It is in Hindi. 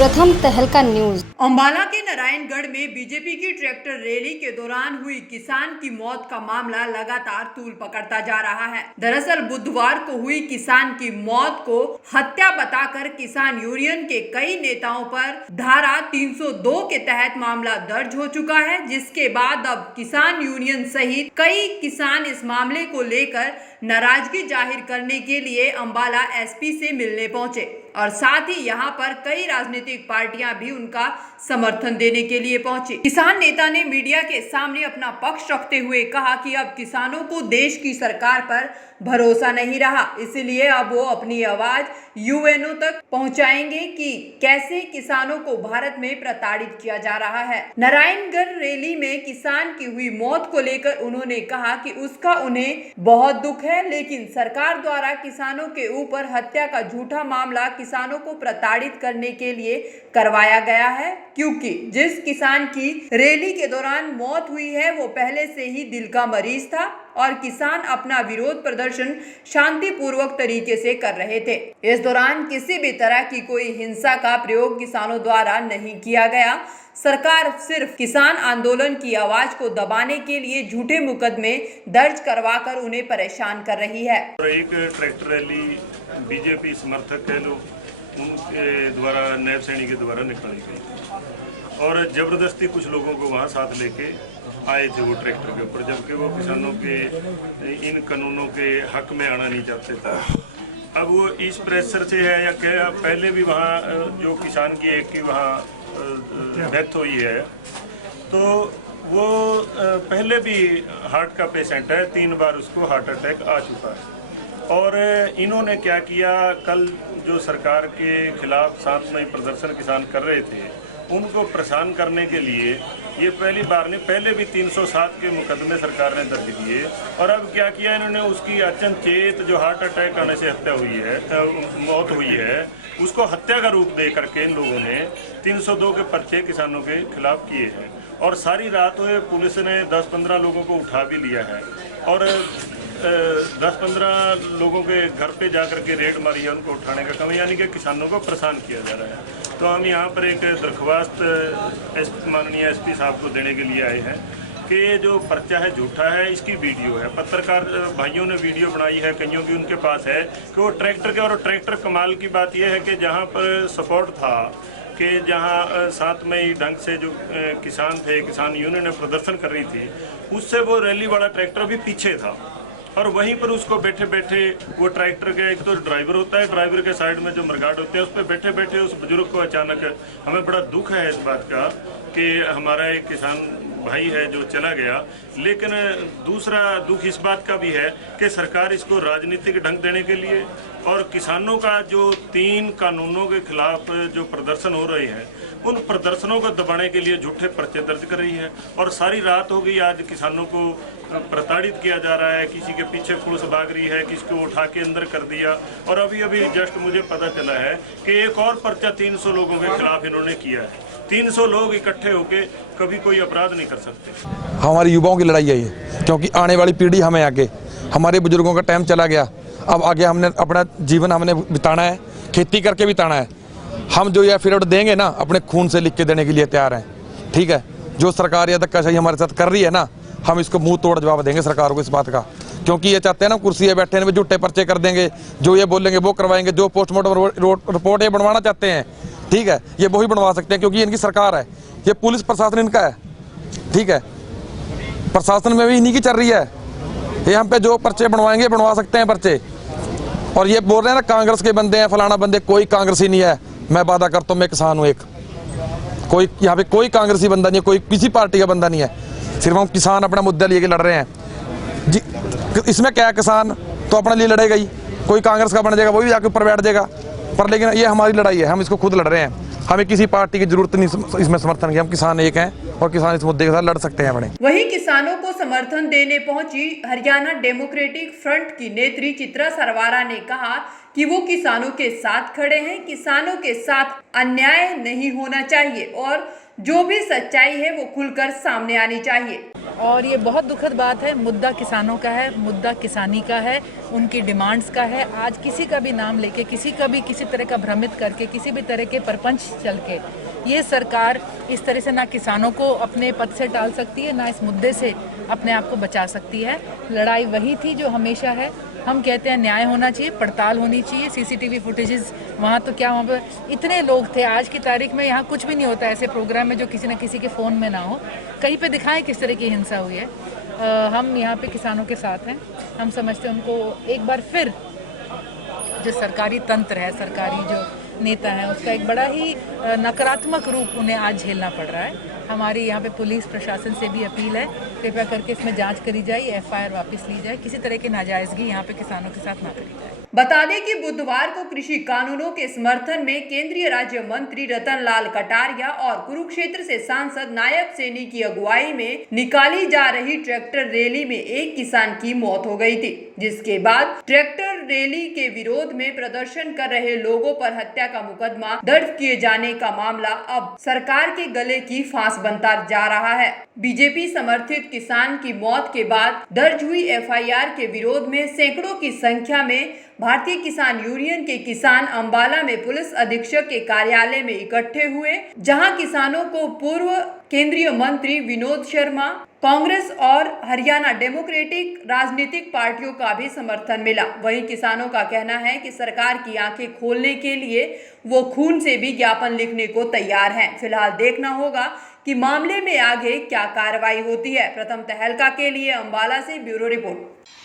प्रथम तहलका न्यूज। अंबाला के नारायणगढ़ में बीजेपी की ट्रैक्टर रैली के दौरान हुई किसान की मौत का मामला लगातार तूल पकड़ता जा रहा है। दरअसल बुधवार को हुई किसान की मौत को हत्या बताकर किसान यूनियन के कई नेताओं पर धारा 302 के तहत मामला दर्ज हो चुका है, जिसके बाद अब किसान यूनियन सहित कई किसान इस मामले को लेकर नाराजगी जाहिर करने के लिए अंबाला एसपी से मिलने पहुंचे और साथ ही यहां पर कई राजनीतिक पार्टियां भी उनका समर्थन देने के लिए पहुंची। किसान नेता ने मीडिया के सामने अपना पक्ष रखते हुए कहा कि अब किसानों को देश की सरकार पर भरोसा नहीं रहा, इसलिए अब वो अपनी आवाज यूएनओ तक पहुंचाएंगे कि कैसे किसानों को भारत में प्रताड़ित किया जा रहा है। नारायणगढ़ रैली में किसान की हुई मौत को लेकर उन्होंने कहा कि उसका उन्हें बहुत दुख है, लेकिन सरकार द्वारा किसानों के ऊपर हत्या का झूठा मामला किसानों को प्रताड़ित करने के लिए करवाया गया है, क्योंकि जिस किसान की रैली के दौरान मौत हुई है वो पहले से ही दिल का मरीज था और किसान अपना विरोध प्रदर्शन शांतिपूर्वक तरीके से कर रहे थे। इस दौरान किसी भी तरह की कोई हिंसा का प्रयोग किसानों द्वारा नहीं किया गया। सरकार सिर्फ किसान आंदोलन की आवाज को दबाने के लिए झूठे मुकदमे दर्ज करवाकर उन्हें परेशान कर रही है। एक ट्रैक्टर रैली बीजेपी समर्थक है लोग उनके द्वारा नैब सैनी के द्वारा निकाली गई और जबरदस्ती कुछ लोगों को वहां साथ लेके आए थे वो ट्रैक्टर के ऊपर, जबकि वो किसानों के इन कानूनों के हक में आना नहीं चाहते थे। अब वो इस प्रेशर से है या क्या, पहले भी वहाँ जो किसान की एक की वहाँ डेथ हुई है, तो वो पहले भी हार्ट का पेशेंट है, 3 बार उसको हार्ट अटैक आ चुका है। और इन्होंने क्या किया, कल जो सरकार के खिलाफ 7 मई प्रदर्शन किसान कर रहे थे उनको परेशान करने के लिए ये पहली बार नहीं, पहले भी 307 के मुकदमे सरकार ने दर्ज किए और अब क्या किया इन्होंने, उसकी अचनचेत जो हार्ट अटैक आने से हत्या हुई है, मौत हुई है, उसको हत्या का रूप दे करके इन लोगों ने 302 के पर्चे किसानों के खिलाफ किए हैं और सारी रात हुए पुलिस ने 10-15 लोगों को उठा भी लिया है और 10-15 लोगों के घर पे जाकर के रेड मारी है उनको उठाने का काम, यानी कि किसानों को परेशान किया जा रहा है। तो हम यहाँ पर एक दरख्वास्त माननीय एसपी साहब को देने के लिए आए हैं कि ये जो पर्चा है झूठा है, इसकी वीडियो है, पत्रकार भाइयों ने वीडियो बनाई है, कईयों की उनके पास है कि वो ट्रैक्टर के, और ट्रैक्टर कमाल की बात यह है कि जहाँ पर सपोर्ट था कि जहाँ 7 मई ढंग से जो किसान थे, किसान यूनियन ने प्रदर्शन कर रही थी, उससे वो रैली वाला ट्रैक्टर भी पीछे था और वहीं पर उसको बैठे बैठे वो ट्रैक्टर के, एक तो ड्राइवर होता है, ड्राइवर के साइड में जो मरगाड होते हैं, उस पर बैठे बैठे उस बुजुर्ग को अचानक, हमें बड़ा दुख है इस बात का कि हमारा एक किसान भाई है जो चला गया, लेकिन दूसरा दुख इस बात का भी है कि सरकार इसको राजनीतिक ढंग देने के लिए और किसानों का जो 3 कानूनों के खिलाफ जो प्रदर्शन हो रहे हैं उन प्रदर्शनों को दबाने के लिए झूठे पर्चे दर्ज कर रही है और सारी रात हो गई, आज किसानों को प्रताड़ित किया जा रहा है, किसी के पीछे पुलिस भाग रही है, किसी को उठा के अंदर कर दिया और अभी अभी जस्ट मुझे पता चला है कि एक और पर्चा 300 लोगों के खिलाफ इन्होंने किया है। 300 लोग इकट्ठे होके कभी कोई अपराध नहीं कर सकते। हमारी युवाओं की लड़ाई है ये, क्योंकि आने वाली पीढ़ी हमें आगे, हमारे बुजुर्गों का टाइम चला गया, अब आगे हमने अपना जीवन हमने बिताना है, खेती करके बिताना है। हम जो ये एफिडेविट देंगे ना, अपने खून से लिख के देने के लिए तैयार हैं, ठीक है। जो सरकार या धक्काशाही हमारे साथ कर रही है ना, हम इसको मुंह तोड़ जवाब देंगे सरकार को इस बात का, क्योंकि ये चाहते हैं ना कुर्सी पे बैठे में झूठे पर्चे कर देंगे, जो ये बोलेंगे वो करवाएंगे, जो पोस्टमार्टम रिपोर्ट ये बनवाना चाहते हैं, ठीक है, ये वही बनवा सकते हैं, क्योंकि ये इनकी सरकार है, ये पुलिस प्रशासन इनका है, ठीक है, प्रशासन में भी इन्हीं की चल रही है। ये हम पे जो पर्चे बनवाएंगे बनवा सकते हैं पर्चे, और ये बोल रहे हैं ना कांग्रेस के बंदे हैं, फलाना बंदे, कोई कांग्रेसी नहीं है। मैं वादा करता हूँ, मैं किसान हूँ, एक कोई यहाँ पे कोई कांग्रेसी बंदा नहीं है, कोई किसी पार्टी का बंदा नहीं है, सिर्फ हम किसान अपना मुद्दा लेके लड़ रहे हैं जी। इसमें क्या है, किसान तो अपने लिए लड़ेगा ही, कोई कांग्रेस का बन जाएगा वो भी जाके ऊपर बैठ जाएगा, पर लेकिन ये हमारी लड़ाई है, हम इसको खुद लड़ रहे हैं, हमें किसी पार्टी की जरूरत नहीं इसमें समर्थन की, हम किसान एक हैं और किसान इस मुद्दे के साथ लड़ सकते हैं अपने। वहीं किसानों को समर्थन देने पहुंची हरियाणा डेमोक्रेटिक फ्रंट की नेत्री चित्रा सरवारा ने कहा कि वो किसानों के साथ खड़े हैं, किसानों के साथ अन्याय नहीं होना चाहिए और जो भी सच्चाई है वो खुलकर सामने आनी चाहिए। और ये बहुत दुखद बात है। मुद्दा किसानों का है, मुद्दा किसानी का है, उनकी डिमांड्स का है। आज किसी का भी नाम लेके, किसी का भी किसी तरह का भ्रमित करके, किसी भी तरह के परपंच चल के ये सरकार इस तरह से ना किसानों को अपने पद से टाल सकती है, ना इस मुद्दे से अपने आप को बचा सकती है। लड़ाई वही थी जो हमेशा है। हम कहते हैं न्याय होना चाहिए, पड़ताल होनी चाहिए। सीसीटीवी फुटेजेस वहाँ तो क्या, वहाँ पर इतने लोग थे। आज की तारीख में यहाँ कुछ भी नहीं होता ऐसे प्रोग्राम में जो किसी न किसी के फ़ोन में ना हो। कहीं पे दिखाएं किस तरह की हिंसा हुई है। हम यहाँ पे किसानों के साथ हैं। हम समझते हैं उनको एक बार फिर जो सरकारी तंत्र है, सरकारी जो नेता है, उसका एक बड़ा ही नकारात्मक रूप उन्हें आज झेलना पड़ रहा है। हमारी यहाँ पे पुलिस प्रशासन से भी अपील है, कृपया करके इसमें जांच करी जाए, एफआईआर वापस ली जाए, किसी तरह की नाजायजगी यहाँ पे किसानों के साथ ना करी जाए। बता दें कि बुधवार को कृषि कानूनों के समर्थन में केंद्रीय राज्य मंत्री रतन लाल कटारिया और कुरुक्षेत्र से सांसद नायब सैनी की अगुवाई में निकाली जा रही ट्रैक्टर रैली में एक किसान की मौत हो गई थी, जिसके बाद ट्रैक्टर रैली के विरोध में प्रदर्शन कर रहे लोगों पर हत्या का मुकदमा दर्ज किए जाने का मामला अब सरकार के गले की फांस बनता जा रहा है। बीजेपी समर्थित किसान की मौत के बाद दर्ज हुई एफआईआर के विरोध में सैकड़ों की संख्या में भारतीय किसान यूनियन के किसान अंबाला में पुलिस अधीक्षक के कार्यालय में इकट्ठे हुए, जहां किसानों को पूर्व केंद्रीय मंत्री विनोद शर्मा, कांग्रेस और हरियाणा डेमोक्रेटिक राजनीतिक पार्टियों का भी समर्थन मिला। वहीं किसानों का कहना है कि सरकार की आंखें खोलने के लिए वो खून से भी ज्ञापन लिखने को तैयार हैं। फिलहाल देखना होगा कि मामले में आगे क्या कार्रवाई होती है। प्रथम तहलका के लिए अंबाला से ब्यूरो रिपोर्ट।